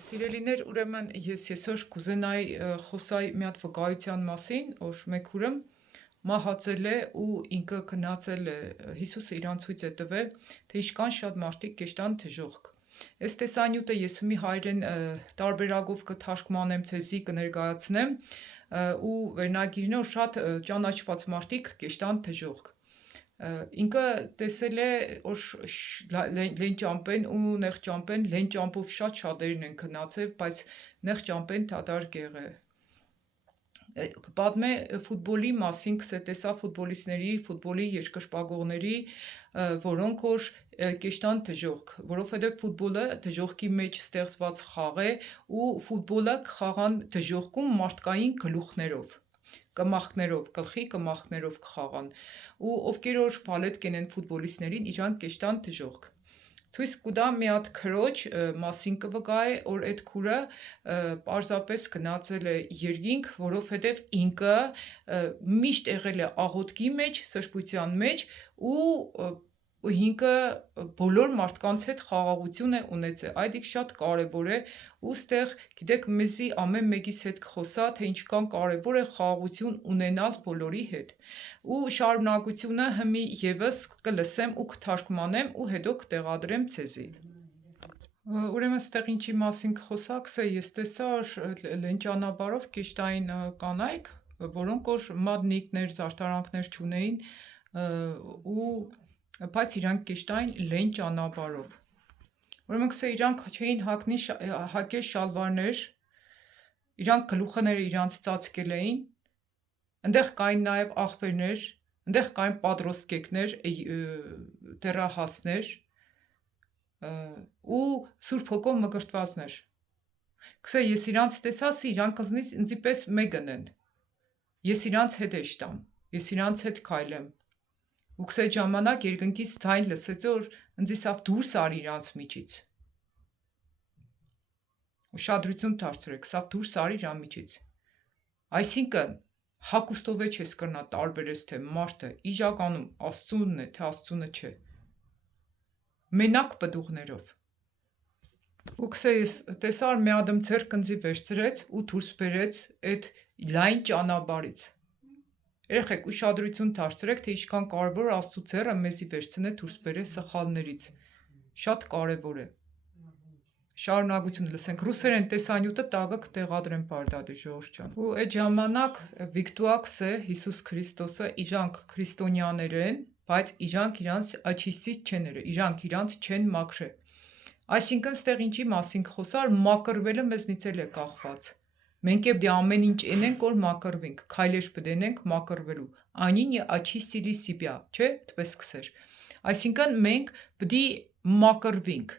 Սիրելիներ, ուրեմն ես այսօր կուզենայի խոսալ մի հատ վկայության մասին, որ մեկ ուրեմ մահացել է ու ինքը գնացել է, Հիսուսը իրան ցույց է տվել, թե ինչքան շատ մարդիկ կեշտան դժոխք։ Այս տեսանյութը ես մի հայերեն տարբերակով կթարգմանեմ ցեզի կներկայացնեմ ու վերնագիրն է, որ շատ ճանաչված մարդիկ կեշտան դժոխք։ Ինքը տեսել է, որ լեն ճամպեն ու նեղ ճամպեն, լեն ճամպով շատ շատերին են գնացել, բայց նեղ ճամպեն դատարկ եղե։ Պատմե ֆուտբոլի մասին, տեսա ֆուտբոլիստների, ֆուտբոլի երկրպագողների, որոնք որ կեշտան դժոխք, որովհետև ֆուտբոլը դժոխքի մեջ ստեղծված խաղ է ու ֆուտբոլը կխաղան դժոխքում մարդկային գլուխներով, կմախքներով, գլխի կմախքներով կխաղան ու ովքեր որ բալետ կենեն ֆուտբոլիստներին, իրանք կեշտան դժոխք։ Ցույց կտա մի հատ քրոջ մասին կվկայե, որ այդ քուրը պարզապես գնացել է երկինք, որովհետև ինքը միշտ եղել է աղոթքի մեջ, սրբության մեջ ու ինքը բոլոր մարդկանց հետ խաղաղություն է ունեցել։ Այդ շատ կարևոր է ու ստեղ գիտեք մեզի ամեն մեկիս հետ կխոսա, թե ինչքան կարևոր է խաղաղություն ունենալ բոլորի հետ։ Ու շարունակությունը հիմի եւս կլսեմ ու կթարգմանեմ ու հետո կտեղադրեմ ցեզի։ Ուրեմն ստեղ ինչի մասին կխոսակս է, ես տեսա լեն ճանապարհով կեշտային կանայք, որոնք որ մադնիկներ, զարդարանքներ չունեին ու բայց իրանք կեշտային լեն ճանապարհով։ Ուրեմն կսե իրանք չէին հագել շալվարներ, իրանք գլուխները իրանց ծածկել էին, այնտեղ կային նաև աղբերներ, այնտեղ կային պատրոստկեկներ, դեռահասներ ու Սուրբ Հոգով մկրտվածներ։ Կսե ես իրանց տեսասի, իրանք ինձի պես մեկն են։ Ես իրանց հետ էշտամ, ես իրանց հետ քայլեմ։ Ու կսե ժամանակ երկնքից ձայն լսեցի, որ ինձ սավ դուրս արի իրանց միջից։ Ուշադրություն դարձրեք, սավ դուրս արի իրան միջից։ Այսինքն հակուստով է չես կրնա տարբերես թե մարդը իժականում Աստծունն է, թե Աստծունը չէ։ Մենակ պտուղներով։ Ու կսե ես տեսար մի ադմ ձեռք ինձի վերցրեց ու դուրս բերեց այդ լայն ճանապարհից։ Երեխեք ուշադրություն դարձրեք, թե ինչքան կարևոր է Աստծո ձեռը մեզի վերցնե դուրս բերե սխալներից։ Շատ կարևոր է։ Շարունակություն լսենք ռուսերեն տեսանյութը տագը կտեղադրեմ բարդադի ժողովուրդ ջան։ Ու այդ ժամանակ Վիկտուաքսը Հիսուս Քրիստոսը իրանք քրիստոնյաներ են, բայց իրանք իրանց աչիսից չեն երը, իրանք իրանց չեն մաքրե։ Այսինքն ստեղ ինչի մասին խոսար, մաքրվելը մեզնից էլ է կախված։ Մենք է ամեն ինչ ենենք, որ մաքրվենք, քայլեր պդենենք մաքրվելու։ Անին է աչիսիլի սիբյա, չէ՞, դպես կսեր։ Այսինքն մենք պդի մաքրվենք։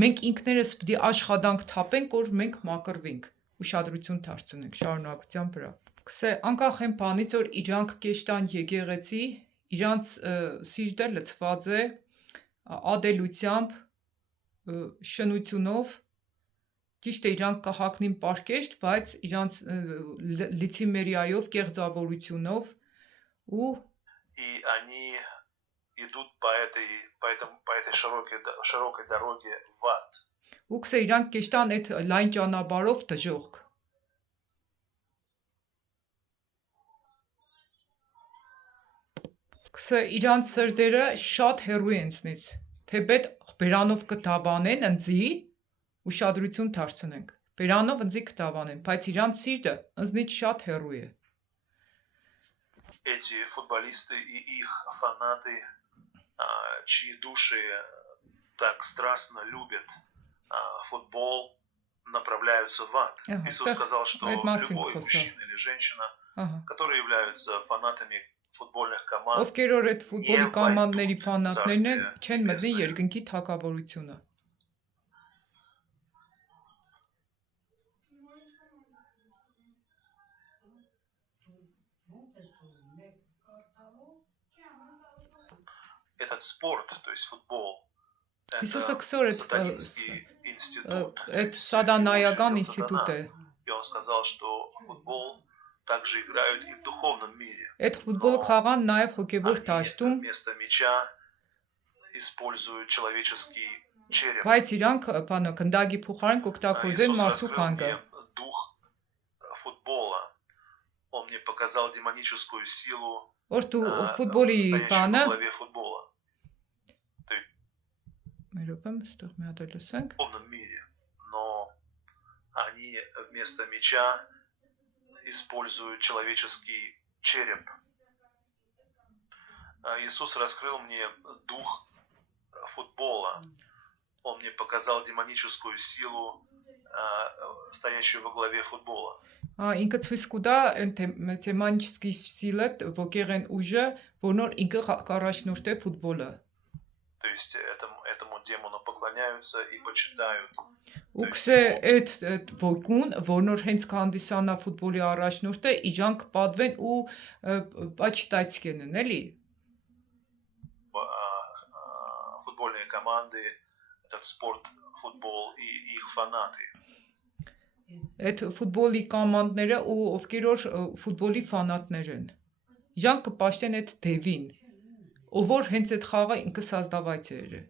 Մենք ինքներս պդի աշխատանք թափենք, որ մենք մաքրվենք։ Ուշադրություն դարձնենք շարունակության վրա։ Կսե անկախ այն բանից, որ իրանք կեշտան եկեղեցի, իրանց սիրտը լցված է ադելությամբ, շնությունով, ճիշտ է իրանք կհագնին պարկեշտ, բայց իրանց լիցիմերիայով, կեղծավորությունով ու И они идут по этой широкой дороге в ад. Ու կսե իրանք կեշտան այդ լայն ճանապարհով դժոխք։ Կսե իրանց սրտերը շատ հեռու են ինձնից, թեպետ բերանով կտաբանեն ընձի, ուշադրություն դարձնենք, բերանով ընձի կտաբանեն, բայց իրանց սիրտը ընձնից շատ հեռու է։ Эти футболисты и их фанаты, чьи души так страстно любят футбол, направляются в ад. Иисус сказал, что любой мужчина или женщина, которые являются фанатами футбольных команд, ովքեր որ այդ ֆուտբոլի կոմանդների ֆանատներն են, չեն մտնի երկնքի թագավորությունը։ Этот спорт, то есть футбол, это Иисуса сатанинский институт. Это сатанայական ինստիտուտ է։ И он сказал, что футбол также играют и в духовном мире. Այդ ֆուտբոլը խաղան նաև հոգևոր դաշտում։ Вместо мяча используют человеческий череп. Բայց իրանք բանը գնդակի փոխարեն կօգտագործեն Иисус մարդու раскрыл կանգը։ мне дух футбола. Он мне показал демоническую силу, Որ դու ֆուտբոլի стоящую բանը, во главе футбола. մեր ոպեմ, ստեղ մի հատ լսենք։ В духовном мире. Но они вместо меча используют человеческий череп. Иисус раскрыл мне дух футбола. Он мне показал демоническую силу, стоящую во главе футбола. Ինքը ցույց կտա թեմանիչսկի սիլը, ոգեղեն ուժը, որնոր ինքը կառաջնորդ է ֆուտբոլը։ То есть этому демону поклоняются и почитают. Ու քսե այդ ոգուն, որնոր հենց կհանդիսանա ֆուտբոլի առաջնորդը, իրանք պատվեն ու պաչտայց կենեն, էլի։ Футбольные команды, этот спорт, футбол и их фанаты. Այդ ֆուտբոլի կոմանդները ու ովքեր որ ֆուտբոլի ֆանատներ են։ Իրանք կպաշտեն այդ դևին, ով որ հենց այդ խաղը ինքը սազդավայց է։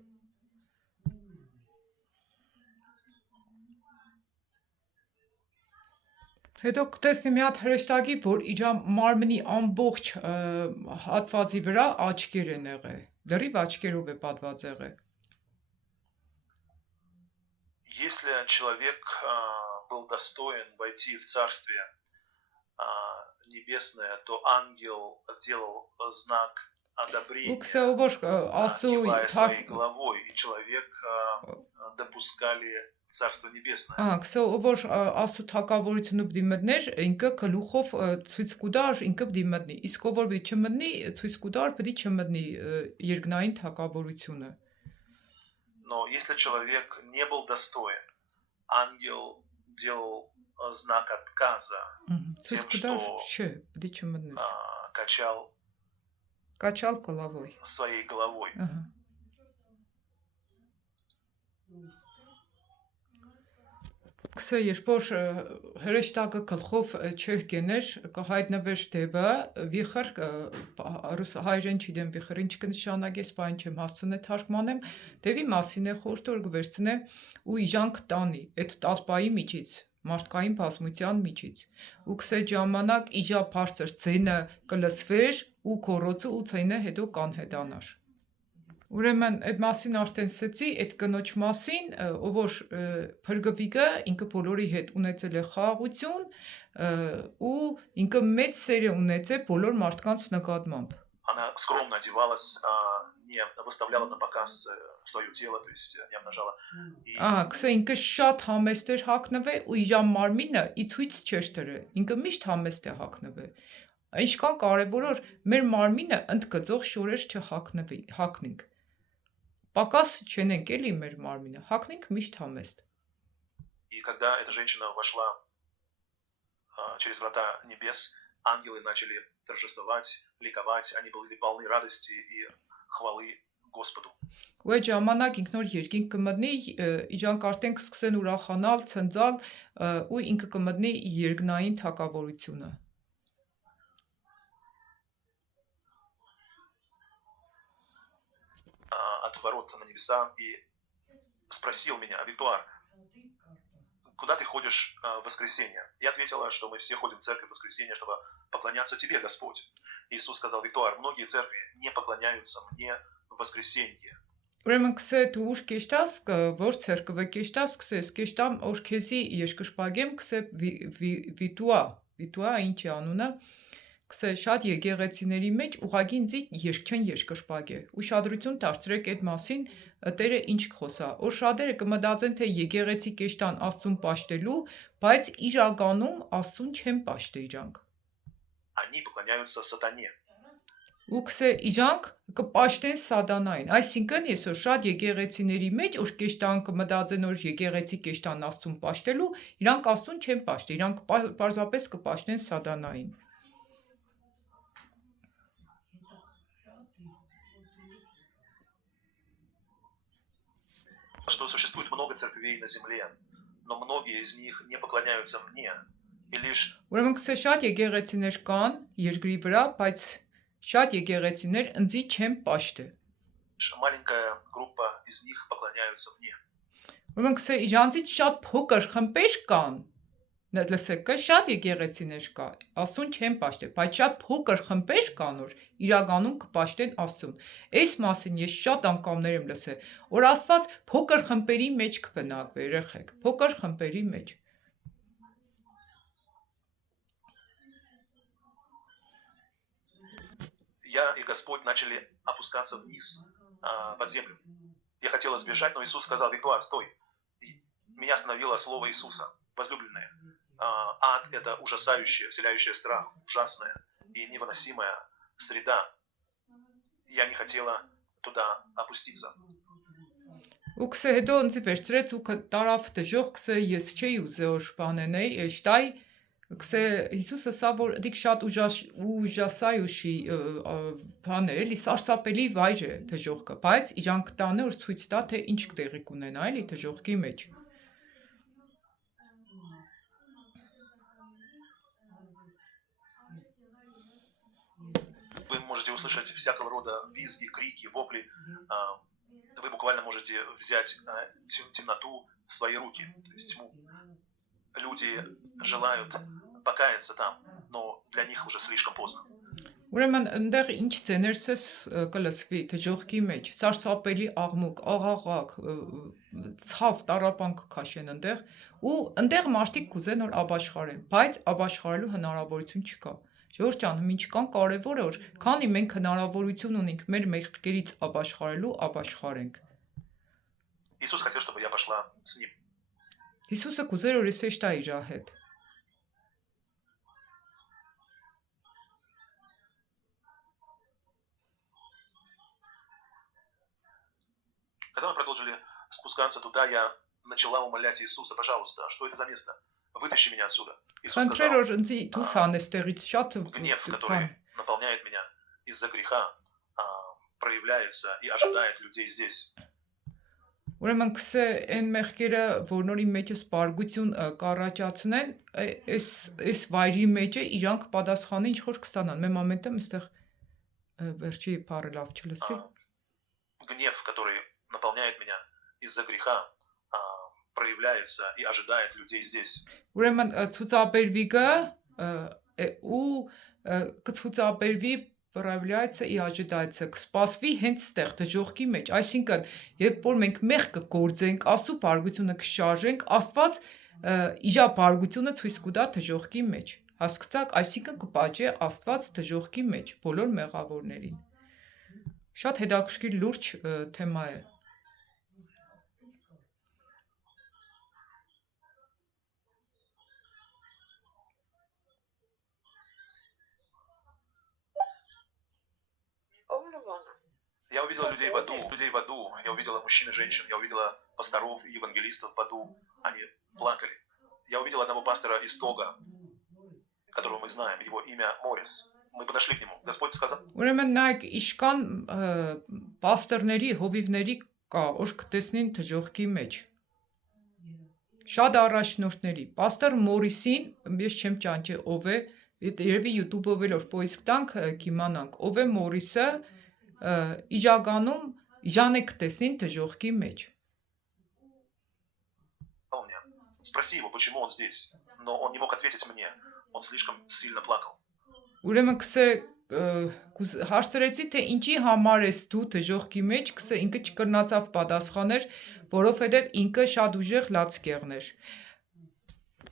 Հետո կտեսնի մի հատ հրեշտակի, որ իր մարմնի ամբողջ հատվածի վրա աչքեր են եղել։ Լրիվ աչքերով է պատված եղել։ Если человек был достоин войти в Царствие Небесное, то ангел делал знак одобрения, кивая своей головой, и человек допускали в Царство Небесное. Քսե որ ասու թակավորությունը պիտի մտներ, ինքը գլուխով ցույց կտար, ինքը պիտի մտնի։ Իսկ ով որ պիտի չմտնի, ցույց կտար, պիտի չմտնի երկնային թակավորությունը։ Но если человек не был достоин, ангел делал знак отказа тем, что качал головой. Своей головой. Քսե երբ որ հրեշտակը գլխով չեր կեներ, կհայտնվեր դեպը, վիխր ռուս հայերեն չգիտեմ վիխր ինչ կնշանակի, սպայն չեմ հասցնե թարգմանեմ, դեպի մասին է խորտ որ գվերցնե ու իրանք տանի, այդ տալպայի միջից, մարդկային բազմության միջից։ Ու քսե ժամանակ իջա բարձր ցենը կլսվեր ու կորոցը ու ցենը հետո կանհետանար։ Ուրեմն այդ մասին արդեն ասեցի, այդ կնոջ մասին, ով որ փրկվիկը ինքը բոլորի հետ ունեցել է խաղաղություն ու ինքը մեծ սեր է ունեցել բոլոր մարդկանց նկատմամբ։ Она скромно одевалась, не выставляла на показ свое тело, то есть не обнажала. Քսե ինքը շատ համեստ էր հագնվել ու իր մարմինը ի ցույց չէր տրել։ Ինքը միշտ համեստ է հագնվել։ Ինչքան կարևոր որ մեր մարմինը ընդգծող շորեր չհագնենք։ Պակաս չենենք էլի մեր մարմինը, հագնենք միշտ համեստ։ И когда эта женщина вошла через врата небес, ангелы начали торжествовать, ликовать, они были полны радости и хвалы Господу. Ու այդ ժամանակ ինքնոր երկինք կմտնի, իրանք արդեն կսկսեն ուրախանալ, ցնծալ ու ինքը կմտնի երկնային թակավորությունը։ От ворот на небеса и спросил меня: Виктуар, куда ты ходишь в воскресенье? Я ответила, что мы все ходим в церковь в воскресенье, чтобы поклоняться тебе, Господь. Иисус сказал: Виктуар, многие церкви не поклоняются мне в воскресенье. Ուրեմն քսե դու ուշ կեշտաս, որ ցերկվը կեշտաս, քսես կեշտամ օր քեզի երկշպագեմ, քսե վիտուա ինչի անունը, քսե շատ եկեղեցիների մեջ ուղագի ինձի երկչեն երկշպագե։ Ուշադրություն դարձրեք այդ մասին, Տերը ինչ խոսա։ Որ շատերը կմտածեն, թե եկեղեցի կեշտան Աստծուն պաշտելու, բայց իրականում Աստծուն չեն պաշտե իրանք։ Они поклоняются сатане. Ու քսե իրանք կպաշտեն սատանային, այսինքն այսօր շատ եկեղեցիների մեջ որ կեշտան կմտածեն որ եկեղեցի կեշտան Աստծուն պաշտելու, իրանք Աստծուն չեն պաշտի, իրանք պարզապես կպաշտեն սատանային։ Что существует много церквей на земле, но многие из них не поклоняются мне, и лишь Ուրեմն քսե շատ եկեղեցիներ կան երկրի վրա, բայց շատ եկեղեցիներ ընձի չեն պաշտե։ маленькая группа из них поклоняются мне. Ուրեմն գսե իրանցից շատ փոքր խմբեր կան, լսեք, կա շատ եկեղեցիներ կա, Աստուն չեն պաշտել, բայց շատ փոքր խմբեր կան, որ իրականում կպաշտեն Աստուն։ Այս մասին ես շատ անգամներ եմ լսել, որ Աստված փոքր խմբերի մեջ կբնակվի, երեխեք, փոքր խմբերի մեջ։ Я и Господь начали опускаться вниз под землю. Я хотела сбежать, но Иисус сказал: Виктор, стой. Меня остановило слово Иисуса, возлюбленные. Ад – это ужасающая, вселяющая страх, ужасная и невыносимая среда. Я не хотела туда опуститься. Ու գսե հետո ինձ վերցրեց ու տարավ դժոխ գսե ես չէի ուզեոր բանենեի էշտայ գսե Հիսուսը սա որ դիք շատ ուժասայուշի բան է էլի սարսափելի վայր է դժոխքը բայց իրանք տանը որ ցույց տա թե ինչ տեղի կունենա էլի դժոխքի մեջ Вы можете услышать всякого рода визги, крики, вопли. Вы буквально можете взять темноту в свои руки, то есть тьму. Люди желают покаяться там, но для них уже слишком поздно. Ուրեմն այնտեղ ինչ ցեներսես կլսվի դժոխքի մեջ սարսափելի աղմուկ, աղաղակ, ցավ, տարապանք քաշեն այնտեղ ու այնտեղ մարդիկ կուզեն որ ապաշխարեն, բայց ապաշխարելու հնարավորություն չկա։ Ժողովուրդ ջան, ինչ կան կարևոր է որ քանի մենք հնարավորություն ունենք մեր մեղքերից ապաշխարելու, ապաշխարենք։ Иисус хотел, чтобы я пошла с ним. Հիսուսը կուզեր որ ես էշտա իր հետ։ Когда мы продолжили спускаться туда, я начала умолять Иисуса: пожалуйста, что это за место? Вытащи меня отсюда. Иисус сказал: гнев, который наполняет меня из-за греха, проявляется и ожидает людей здесь. Ուրեմն քսե այն մեղքերը, որնորի մեջ սպարգություն կառաջացնեն, այս վայրի մեջ է իրանք պատասխանը ինչ որ կստանան։ Մեմ ամենտեմ այստեղ վերջի բառը լավ չլսի։ Гнев, который наполняет меня из-за греха, проявляется и ожидает людей здесь. Ուրեմն ցուցաբերվիկը ու կցուցաբերվի проявляется и ожидается կսպասվի հենց ստեղ դժոխքի մեջ այսինքն երբ որ մենք մեղք կգործենք աստծո բարգությունը կշարժենք աստված իր բարգությունը ցույց կտա դժոխքի մեջ հասկացաք այսինքն կպաճի աստված դժոխքի մեջ բոլոր մեղավորներին շատ հետաքրքիր լուրջ թեմա է Я увидела людей в аду, я увидела мужчин и женщин, я увидела пасторов и евангелистов в аду, они плакали. Я увидел одного пастора из Тога, которого мы знаем, его имя Морис. Мы подошли к нему, Господь сказал... Ուրեմն նայեք, իշկան պաստորների, հովիվների կա, որ կտեսնին դժոխքի մեջ։ Շատ առաջնորդների, պաստոր Մորիսին, ես չեմ ճանաչի ով է, երևի YouTube-ով էլ որ պոիսկ տանք, կիմանանք, ով է Մորիսը, իջականում Յանը կտեսնին դժոխքի մեջ։ Спроси его, почему он здесь, но он не мог ответить мне, он слишком сильно плакал. Ուրեմն կսե հարցրեցի թե ինչի համար ես դու դժոխքի մեջ, կսե ինքը չկրնացավ պատասխաներ, որովհետև ինքը շատ ուժեղ լացկեղներ։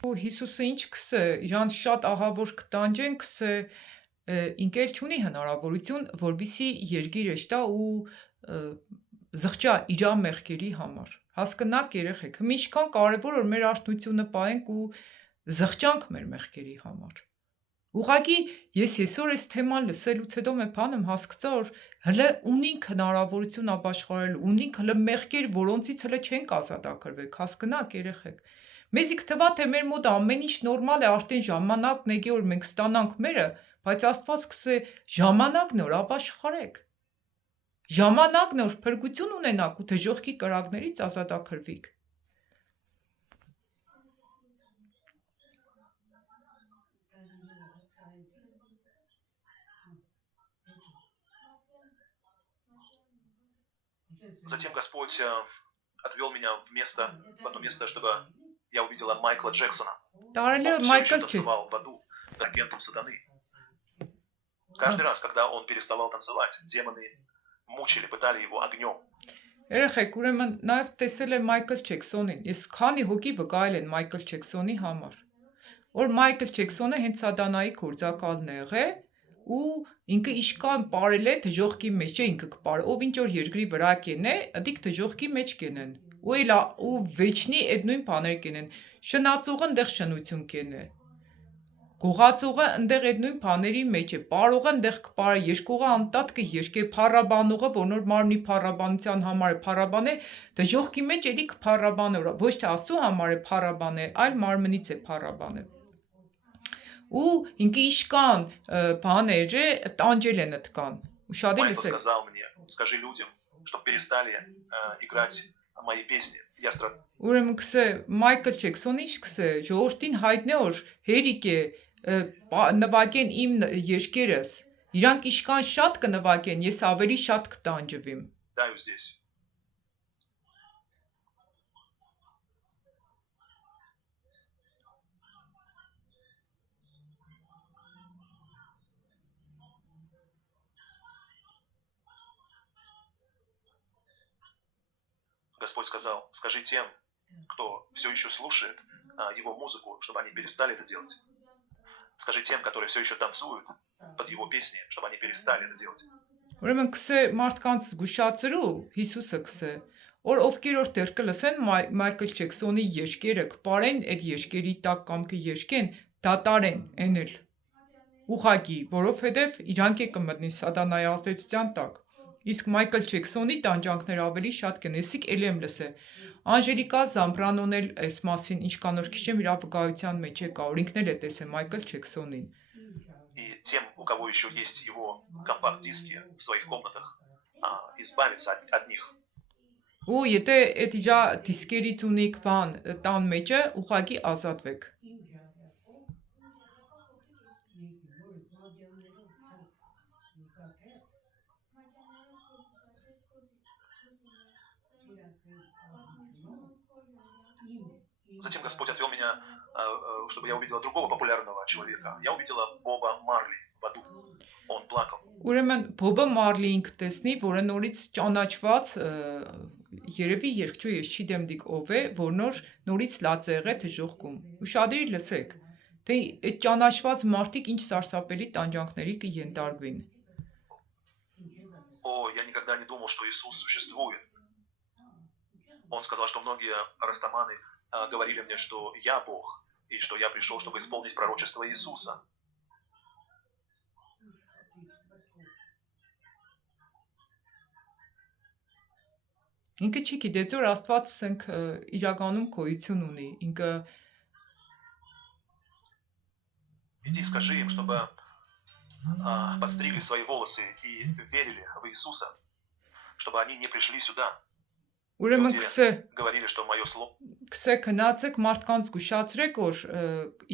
Ու Հիսուսը ինչ կսե, իրան շատ ահավոր կտանջեն, կսե ինքեր չունի հնարավորություն, որբիսի երգիր էշտա ու զղջա իր մեղքերի համար։ Հասկնակ երեխեք, ինչքան կարևոր որ մեր արթնությունը պահենք ու զղջանք մեր մեղքերի համար։ Ուղղակի ես այսօր այս թեման լսելուց հետո մի բան եմ հասկացա որ հələ ունենք հնարավորություն ապաշխարելու, ունենք հələ մեղքեր, որոնցից հələ չենք ազատագրվել, հասկնակ երեխեք։ Մեզի կթվա թե մեր մոտ ամեն ինչ նորմալ է, արդեն ժամանակն է որ մենք ստանանք մերը, բայց Աստված կսե ժամանակն է որ ապաշխարեք։ Ժամանակն է որ փրկություն ունենաք ու դժոխքի կրակներից ազատագրվիք։ Затем Господь отвел меня в одно место, чтобы я увидела Майкла Джексона. Он все еще танцевал в аду агентом сатаны. Каждый раз, когда он переставал танцевать, демоны мучили, пытали его огнем. Երեխեք, ուրեմն նաև տեսել եմ Մայքլ Ջեքսոնին։ Ես քանի հոգի վկայել են Մայքլ Ջեքսոնի համար։ Որ Մայքլ Ջեքսոնը հենց Սատանայի գործակալն է եղել ու ինքը իշքան ապարել է դժողքի մեջ է ինքը կպարել։ Ով ինչ որ երկրի վրա կենե, ըդիկ դժողքի մեջ կենեն։ Ու վեճնի այդ նույն բաներ կենեն։ Շնացողը այնտեղ շնություն կենե։ Գողացողը այնտեղ այդ նույն բաների մեջ է, պարողը այնտեղ կպարի, երկողը անտատ կերկե, փառաբանողը, որ նոր մարմնի փառաբանության համար է փառաբան է, դժողքի մեջ էլի կփառաբան է, ոչ թե Աստծո համար է փառաբան է, այլ մարմնից է փառաբան է։ Ու ինքը իշքան բաները տանջել են ըտկան։ Ուշադիր Майкл լսեք։ сказал мне, скажи людям, чтобы перестали играть мои песни. Я страдаю. Ուրեմն կսե Մայքլ Ջեքսոնի կսե ժողովրդին հայտնի որ հերիք է նվագեն իմ երկերս իրանք իշքան շատ կնվագեն ես ավելի շատ կտանջվիմ Даю здесь. Господь сказал, скажи тем, кто все еще слушает его музыку, чтобы они перестали это делать. Скажи тем, которые все еще танцуют под его песни, чтобы они перестали это делать. Ուրեմն կսե մարդկանց զգուշացրու Հիսուսը կսե որ ովքեր որ դեռ կլսեն Մայքլ Ջեքսոնի երկերը կպարեն այդ երկերի տակ կամ կերկեն դատարեն էնել ուղակի որովհետև իրանք է կմտնի սատանայի ազդեցության տակ իսկ Մայքլ Ջեքսոնի տանջանքները ավելի շատ կնեսիկ էլի եմ լսե Անժելիկա Զամբրանոն էլ այս մասին ինչքան որ քիշեմ իր վկայության մեջ է կա որ ինքն էլ է տեսել Մայքլ Ջեքսոնին И тем, у кого еще есть его компакт-диски в своих комнатах, избавиться от них. Ու եթե այդ իրա դիսկերից ունիք բան տան մեջը ուղղակի ազատվեք Затем Господь отвел меня, чтобы я увидела другого популярного человека. Я увидела Боба Марли в аду. Он плакал. Ուրեմն Բոբը Մարլին կտեսնի, որը նորից ճանաչված երևի երկչու ես չի դեմդիկ ով է, որ նորից լաց է եղել դժողքում։ Ուշադիր լսեք, թե այդ ճանաչված մարդիկ ինչ սարսափելի տանջանքների կենտարկվին։ О, я никогда не думал, что Иисус существует. Он сказал, что многие растаманы говорили мне, что я Бог, и что я пришел, чтобы исполнить пророчество Иисуса. Ինքը չի գիտեց, որ Աստված ասենք իրականում գոյություն ունի, ինքը Иди скажи им, чтобы подстригли свои волосы и верили в Иисуса, чтобы они не пришли сюда. Ուրեմն говорили, что мое слово. Կսե քնացեք մարդկանց զգուշացրեք, որ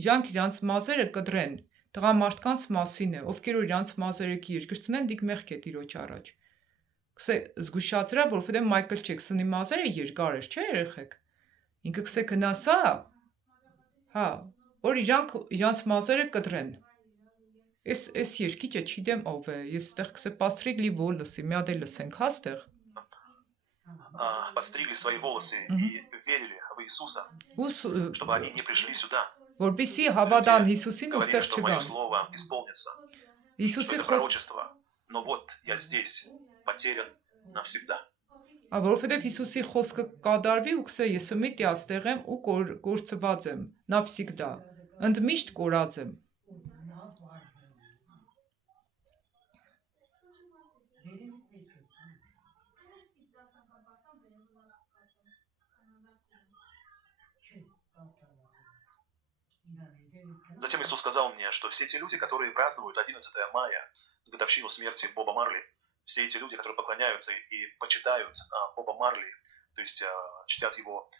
իրանք իրանց մազերը կդրեն, տղա մարդկանց մասին է, ովքեր որ իրանց մազերը կերկրցնեն, դիք մեղք է Տիրոջ առաջ։ Կսե զգուշացրա, որովհետև Մայքլ Ջեքսոնի մազերը երկար էր, չէ՞ երեխեք։ Ինքը կսե քնասա։ Հա, որ իրանց мазերը կդրեն։ Այս երկիչը չգիտեմ ով է, ես այդտեղ կսե պաստրիգլի վոլսի, մի հատ էլ լսենք, հա այդտեղ։ Подстригли свои волосы и верили в Иисуса, чтобы они не пришли сюда. Որպեսզի հավատան Հիսուսին ու Говорили, այդտեղ что мое չգան։ слово исполнится. Հիսուսի Что это пророчество. Но вот я здесь, потерян навсегда. Որովհետև Հիսուսի խոսքը կատարվի ու կսե ես ումիտ այստեղ եմ ու կորցված եմ, навсегда, ընդմիշտ կորած եմ։ Затем Иисус сказал мне, что все те люди, которые празднуют 11 мая, годовщину смерти Боба Марли, все эти люди, которые поклоняются и почитают Боба Марли, то есть читают его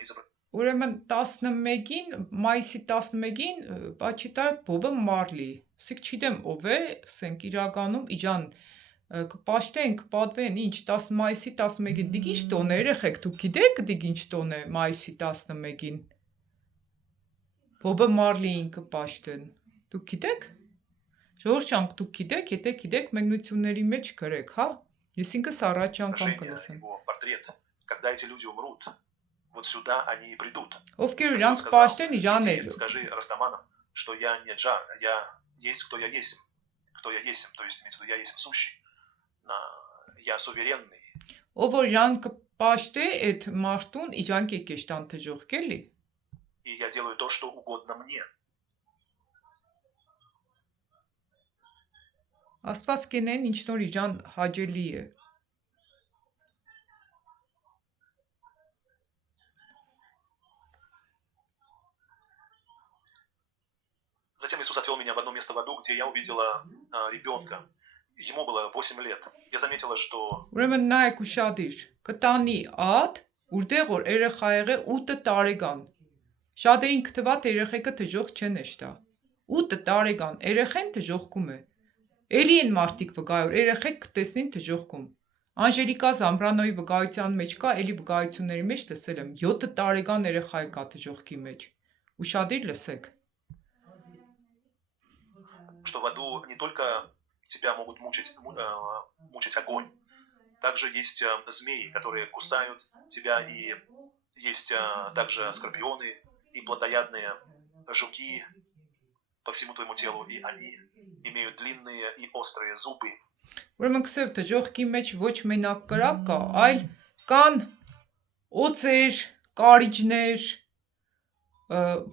изображение. Ուրեմն 11-ին, մայիսի 11-ին почитаю Բոբը Մարլի։ Սիկ չգիտեմ ով է, ասենք իրականում իջան կպաշտեն, կպատվեն, ինչ 10 մայիսի 11-ին, դիք ինչ տոն է, երեխեք, դուք գիտեք դիք ինչ տոն է մայիսի 11-ին։ Բոբը Մարլիին կպաշտեն։ Դուք գիտեք։ Ժողովուրդ ջան, դուք գիտեք, եթե գիտեք, մենք նույնությունների մեջ գրեք, հա։ Ես ինքս առաջ անգամ կլսեմ։ Его портрет, когда эти люди умрут, вот сюда они и придут. Ովքեր իրանք պաշտեն իրաներ։ Скажи растаманам, что я не джар, я есть кто я есть. Кто я есть, то есть имеется в виду, я есть сущий. Я суверенный. Ով որ իրան կպաշտե այդ մարդուն, իրանք է կեշտան թժողք էլի։ И я делаю то, что угодно мне. Աստված կենեն ինչ նոր իրան հաճելի է։ Затем Иисус отвел меня в одно место в аду, где я увидела ребенка. Ему было 8 лет. Я заметила, что... Ուրեմն նայեք ուշադիր, կտանի ատ, որտեղ որ երեխա եղե 8 տարեկան։ Շատերին կթվա թե երեխեքը թժող չեն էշտա։ 8 տարեկան երեխեն թժողքում է։ Էլի են մարդիկ վկայոր, երեխեք կտեսնին թժողքում։ Անժելիկա Զամբրանոյի վկայության մեջ կա, էլի վկայությունների մեջ լսել եմ 7 տարեկան երեխա կա թժողքի մեջ։ Ուշադիր լսեք։ Что в аду не только тебя могут мучить огонь, также есть змеи, которые кусают тебя, и есть также скорпионы и плотоядные жуки по всему твоему телу, и они имеют длинные и острые зубы. Ուրեմն քսև թժողքի մեջ ոչ մենակ կրակ կա, այլ կան օծեր, կարիճներ,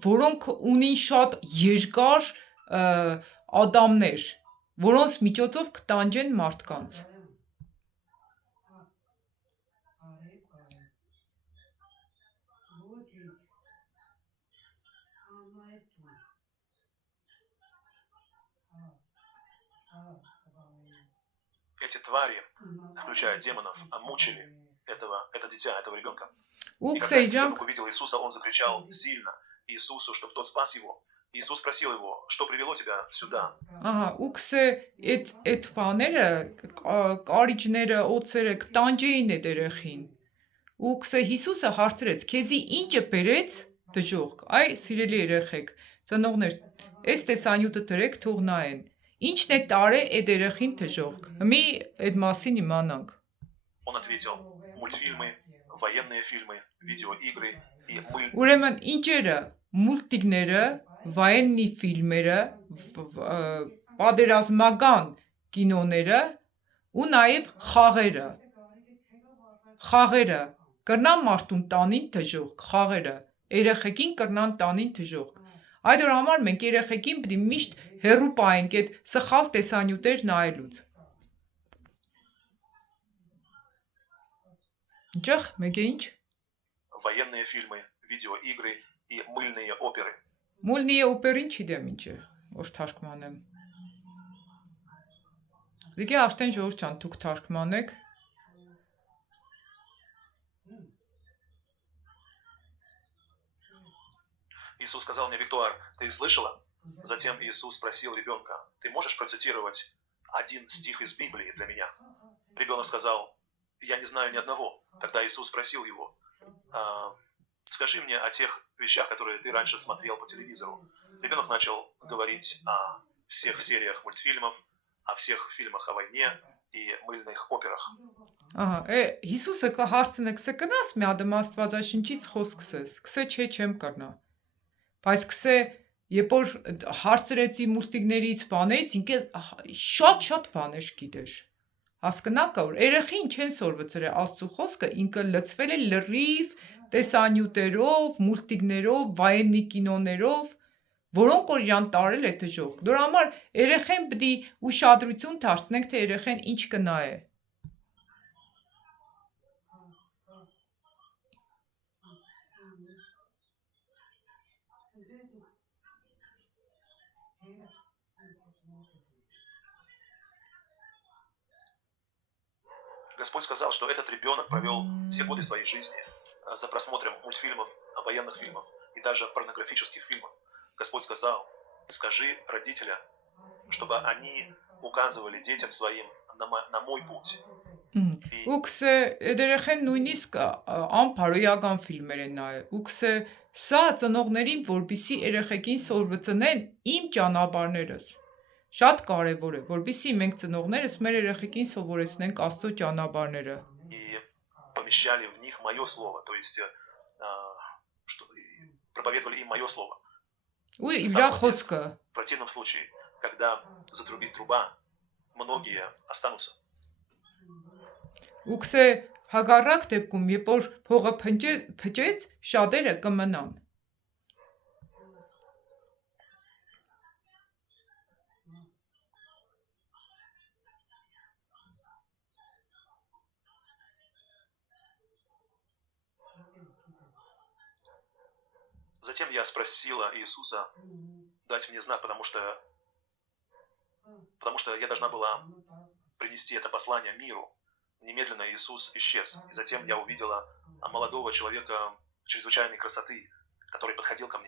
որոնք ունին շատ երկար ադամներ, որոնց միջոցով կտանջեն մարդկանց։ Эти твари, включая демонов, мучили это дитя, этого ребенка. И когда ребенок увидел Иисуса, он закричал сильно Иисусу, чтобы тот спас его. Иисус спросил его, что привело тебя сюда? Ահա, ուքսը այդ բաները, կարիճները, օծերը կտանջեին այդ երեխին։ Ուքսը Հիսուսը հարցրեց, քեզի ինչը բերեց դժողք։ Այ սիրելի երեխեք, ծնողներ, այս տեսանյութը դրեք թող նայեն։ Ինչն է տարե այդ երեխին դժողք։ Մի այդ մասին իմանանք։ Он ответил, мультфильмы, военные фильмы, видеоигры и мыль. Ուրեմն ինչերը, մուլտիկները, վայեննի ֆիլմերը, պատերազմական կինոները ու նաև խաղերը։ Խաղերը կրնան մարդուն տանին դժողք, խաղերը երեխեքին կրնան տանին դժողք։ Այդ որ համար մենք երեխեքին պետք է միշտ հեռու պահենք այդ սխալ տեսանյութեր նայելուց։ Ինչա՞, մեկ է ինչ։ Военные фильмы, видеоигры и мыльные оперы. Մուլնի օպերին չգիտեմ ինչ է, որ թարգմանեմ։ Դիգե աշտեն ժողովուրդ ջան, դուք թարգմանեք։ Иисус сказал мне, Виктор, ты слышала? Затем Иисус спросил ребенка, ты можешь процитировать один стих из Библии для меня? Ребенок сказал, я не знаю ни одного. Тогда Иисус спросил его, скажи мне о тех вещах, которые ты раньше смотрел по телевизору. Ребенок начал говорить о всех сериях мультфильмов, о всех фильмах о войне и мыльных операх. Ահա, Հիսուսը կհարցնե, քսե կնաս մի հատ Աստվածաշնչից խոսք քսես։ Քսե չէ, չեմ կրնա։ Բայց քսե, երբ որ հարցրեցի մուլտիկներից բաներից, ինքը շատ բաներ գիտեր։ Հասկնաք, որ երեխին չեն սորվծրել Աստծո խոսքը, ինքը լցվել է լրիվ տեսանյութերով, մուլտիկներով, վայեննի կինոներով, որոնք որ իրան տարել է դժողք։ Դրա համար երեխեն պետք է ուշադրություն դարձնենք, թե երեխեն ինչ կնայե։ Господь сказал, что этот ребенок провел все годы своей жизни за просмотром мультфильмов, военных фильмов и даже порнографических фильмов. Господь сказал, скажи родителям, чтобы они указывали детям своим на мой путь. Ու գսե երեխեն նույնիսկ անփարոյական ֆիլմեր են նայել։ Ու գսե սա ծնողներին, որբիսի երեխեքին սորվծնեն իմ ճանապարհներս։ Շատ կարևոր է, որբիսի մենք ծնողներս մեր երեխեքին սովորեցնենք Աստծո ճանապարհները։ И помещали в них мое слово, то есть проповедовали им мое слово. Ու իրա խոսքը։ В противном случае, когда затрубит труба, многие останутся. Ու գսե հակառակ դեպքում, երբ որ փողը փճեց, շատերը կմնան։ Затем я спросила Иисуса дать мне знак, потому что я должна была принести это послание миру. Немедленно Иисус исчез. И затем я увидела молодого человека чрезвычайной красоты, который подходил ко мне.